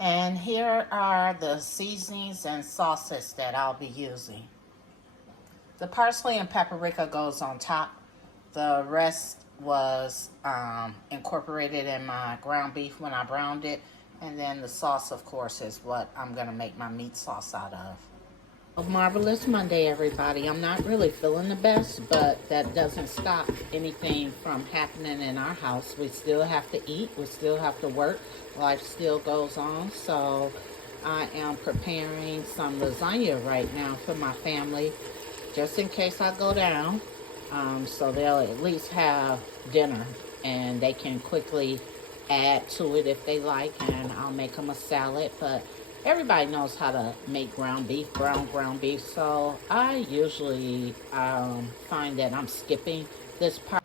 And here are the seasonings and sauces that I'll be using. The parsley and paprika goes on top. The rest was incorporated in my ground beef when I browned it. And then the sauce, of course, is what I'm going to make my meat sauce out of. Marvelous Monday, everybody. I'm not really feeling the best, but that doesn't stop anything from happening in our house. We still have to eat. We still have to work. Life still goes on. So I am preparing some lasagna right now for my family, just in case I go down. So they'll at least have dinner and they can quickly add to it if they like, and I'll make them a salad. But everybody knows how to make ground beef, ground beef. So I usually find that I'm skipping this part.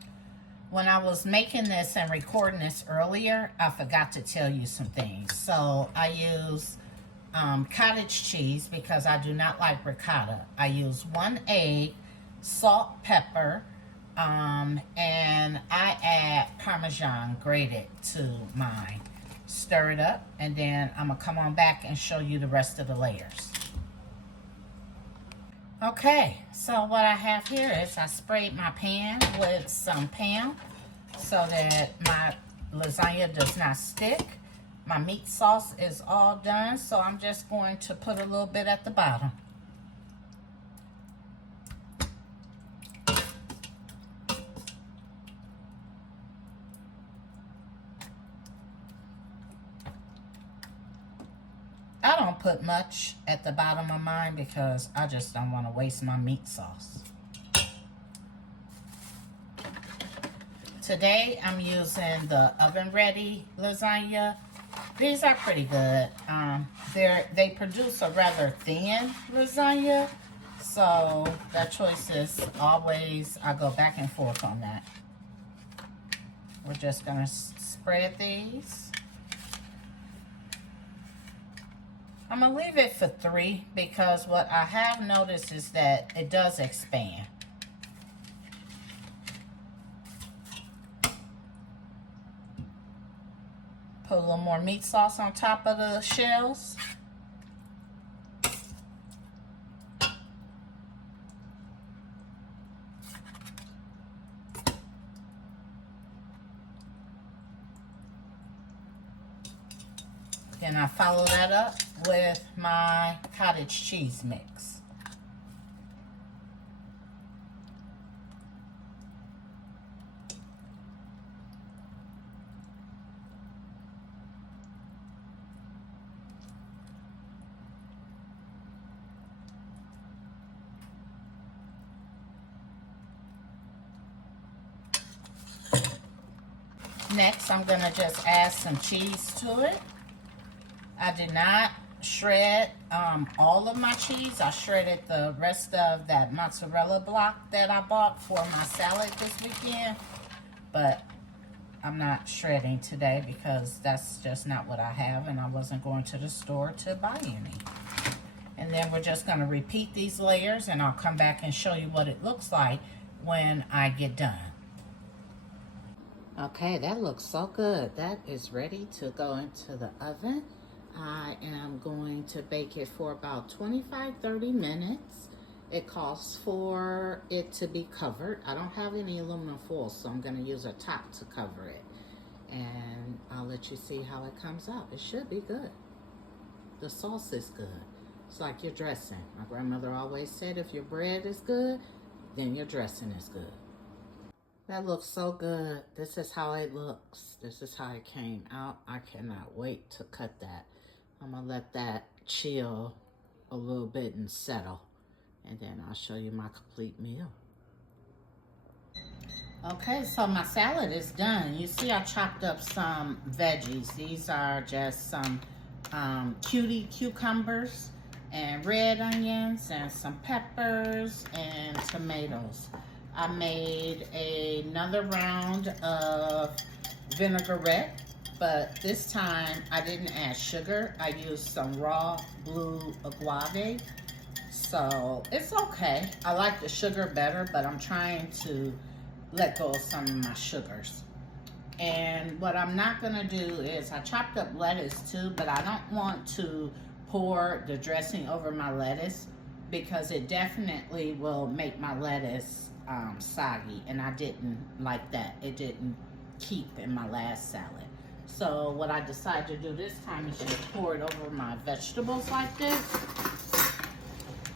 When I was making this and recording this earlier, I forgot to tell you some things. So I use cottage cheese because I do not like ricotta. I use 1 egg, salt, pepper, and I add Parmesan grated to mine. Stir it up, and then I'm gonna come on back and show you the rest of the layers. Okay, so what I have here is I sprayed my pan with some Pam so that my lasagna does not stick. My meat sauce is all done, so I'm just going to put a little bit at the bottom. I don't put much at the bottom of mine because I just don't want to waste my meat sauce. Today I'm using the oven ready lasagna. These are pretty good. They produce a rather thin lasagna, so that choice is always, I go back and forth on that. We're just gonna spread these. I'm gonna leave it for 3 because what I have noticed is that it does expand. Put a little more meat sauce on top of the shells. Then I follow that up with my cottage cheese mix. Next, I'm gonna just add some cheese to it. I did not shred all of my cheese. I shredded the rest of that mozzarella block that I bought for my salad this weekend. But I'm not shredding today because that's just not what I have, and I wasn't going to the store to buy any. And then we're just going to repeat these layers, and I'll come back and show you what it looks like when I get done. Okay, that looks so good. That is ready to go into the oven. I am going to bake it for about 25-30 minutes. It calls for it to be covered. I don't have any aluminum foil, so I'm going to use a top to cover it. And I'll let you see how it comes out. It should be good. The sauce is good. It's like your dressing. My grandmother always said if your bread is good, then your dressing is good. That looks so good. This is how it looks. This is how it came out. I cannot wait to cut that. I'm gonna let that chill a little bit and settle. And then I'll show you my complete meal. Okay, so my salad is done. You see I chopped up some veggies. These are just some cutie cucumbers and red onions and some peppers and tomatoes. I made another round of vinaigrette, but this time I didn't add sugar. I used some raw blue agave. So it's okay. I like the sugar better, but I'm trying to let go of some of my sugars. And what I'm not gonna do is, I chopped up lettuce too, but I don't want to pour the dressing over my lettuce because it definitely will make my lettuce soggy, and I didn't like that. It didn't keep in my last salad. So what I decided to do this time is just pour it over my vegetables like this.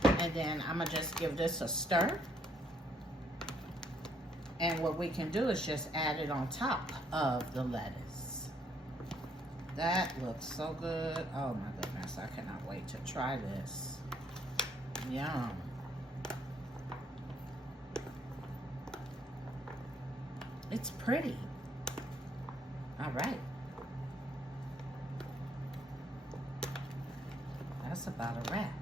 And then I'm gonna just give this a stir. And what we can do is just add it on top of the lettuce. That looks so good. Oh my goodness, I cannot wait to try this. Yum. It's pretty. All right. That's about a wrap.